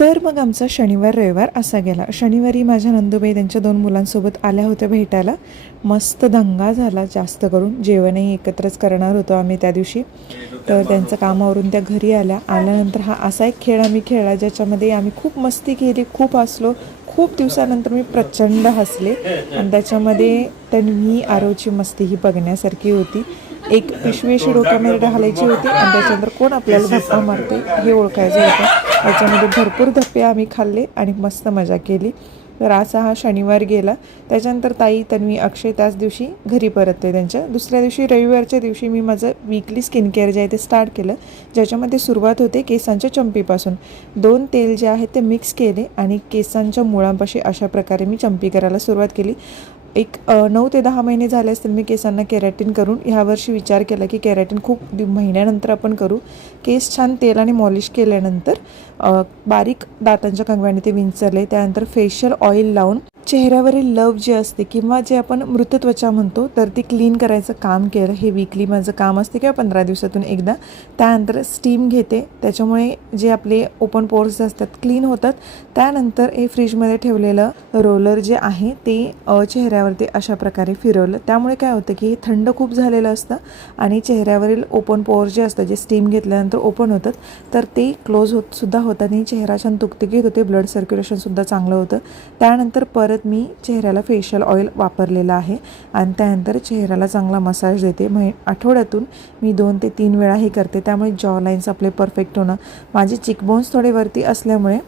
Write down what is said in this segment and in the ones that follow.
तर मग आमचा शनिवार रविवार असा गेला. शनिवारी माझ्या नंदुबाई त्यांच्या दोन मुलांसोबत आल्या होत्या भेटायला. मस्त दंगा झाला जास्त करून. जेवणही एकत्रच करणार होतो आम्ही त्या दिवशी. तर त्यांचं कामावरून त्या घरी आल्या. आल्यानंतर हा असा एक खेळ आम्ही खेळला ज्याच्यामध्ये आम्ही खूप मस्ती केली खूप हसलो. खूप दिवसानंतर मी प्रचंड हसले. आणि त्याच्यामध्ये तर मी आरोची मस्ती ही बघण्यासारखी होती. एक पिशवी अशी डोक्यामध्ये घालायची होती आणि त्याच्यानंतर कोण आपल्याला धप्पा मारते हे ओळखायचं होतं. त्याच्यामध्ये भरपूर धप्पे आम्ही खाल्ले आणि मस्त मजा केली. तर असा हा शनिवार गेला. त्याच्यानंतर ताई तन्वी अक्षय त्याच दिवशी घरी परतते त्यांच्या. दुसऱ्या दिवशी रविवारच्या दिवशी मी माझं वीकली स्किन केअर जे आहे ते स्टार्ट केलं. ज्याच्यामध्ये सुरुवात होते केसांच्या चंपीपासून दोन तेल जे आहे ते मिक्स केले आणि केसांच्या मुळांपाशी अशा प्रकारे मी चंपी करायला सुरुवात केली. एक नऊ ते दहा महिने झाले असतील मी केसांना केरॅटिन करून. ह्यावर्षी विचार केला की केरॅटिन खूप महिन्यानंतर आपण करू. केस छान तेल आणि मॉलिश केल्यानंतर बारीक दातांच्या कंगव्याने ते विंचरले. त्यानंतर फेशियल ऑइल लावून चेहऱ्यावरील लव जे असते किंवा जे आपण मृत त्वचा म्हणतो तर ती क्लीन करायचं काम केलं. हे वीकली माझं काम असते किंवा पंधरा दिवसातून एकदा. त्यानंतर स्टीम घेते. त्याच्यामुळे जे आपले ओपन पोर्स असतात क्लीन होतात. त्यानंतर हे फ्रीजमध्ये ठेवलेलं रोलर जे आहे ते चेहऱ्यावरती अशा प्रकारे फिरवलं. त्यामुळे काय होतं की हे थंड खूप झालेलं असतं आणि चेहऱ्यावरील ओपन पोर्स जे असतं जे स्टीम घेतल्यानंतर ओपन होतात तर ते क्लोज होत सुद्धा होतात आणि चेहरा छान तुकतुकीत होते. ब्लड सर्क्युलेशनसुद्धा चांगलं होतं. त्यानंतर परत मी चेहऱ्याला फेशियल ऑइल वापरलेलं आहे. आणि त्यानंतर चेहऱ्याला चांगला मसाज देते. मग आठवड्यातून मी दोन ते तीन वेळा हे करते. त्यामुळे जॉ लाईन्स आपले परफेक्ट होणं माझे चिकबोन्स थोडे वरती असल्यामुळे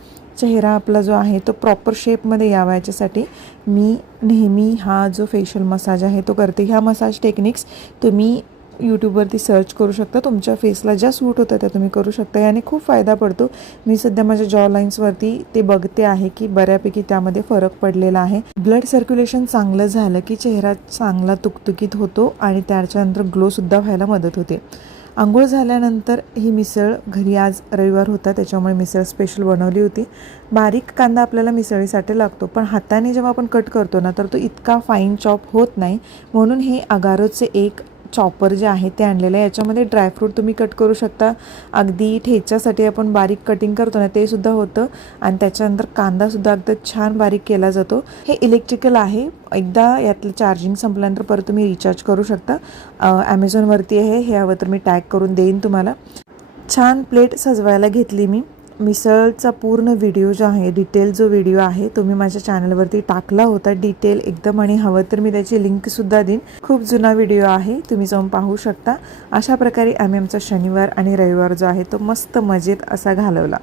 चेहरा आपला जो आहे तो प्रॉपर शेपमध्ये यावा याच्यासाठी मी नेहमी हा जो फेशियल मसाज आहे तो करते. ह्या मसाज टेक्निक्स तुम्ही यूट्यूबवरती सर्च करू शकता. तुमच्या फेसला ज्या सूट होतं त्या तुम्ही करू शकता. याने खूप फायदा पडतो. मी सध्या माझ्या जॉ लाईन्सवरती ते बघते आहे की बऱ्यापैकी त्यामध्ये फरक पडलेला आहे. ब्लड सर्क्युलेशन चांगलं झालं की चेहरा चांगला तुकतुकीत होतो आणि त्याच्यानंतर ग्लोसुद्धा व्हायला मदत होते. आंघोळ झाल्यानंतर ही मिसळ घरी आज रविवार होता त्याच्यामुळे मिसळ स्पेशल बनवली होती. बारीक कांदा आपल्याला मिसळीसाठी लागतो पण हाताने जेव्हा आपण कट करतो ना तर तो इतका फाईन चॉप होत नाही. म्हणून हे अगारोचे एक चॉपर जे आहे ते आणलेलं आहे. याच्यामध्ये ड्रायफ्रूट तुम्ही कट करू शकता. अगदी ठेच्यासाठी आपण बारीक कटिंग करतो ना ते सुद्धा होतं. आणि त्याच्यानंतर कांदासुद्धा अगदी छान बारीक केला जातो. हे इलेक्ट्रिकल आहे. एकदा यातलं चार्जिंग संपल्यानंतर परत तुम्ही रिचार्ज करू शकता. ॲमेझॉनवरती आहे. हे हवं तर मी टॅग करून देईन तुम्हाला. छान प्लेट सजवायला घेतली मी. मिसळचा पूर्ण व्हिडिओ जो आहे डिटेल जो व्हिडिओ आहे तो मी माझ्या चॅनलवरती टाकला होता. डिटेल एकदम आणि हवं तर मी त्याची लिंकसुद्धा देईन. खूप जुना व्हिडिओ आहे तुम्ही जाऊन पाहू शकता. अशा प्रकारे आम्ही आमचा शनिवार आणि रविवार जो आहे तो मस्त मजेत असा घालवला.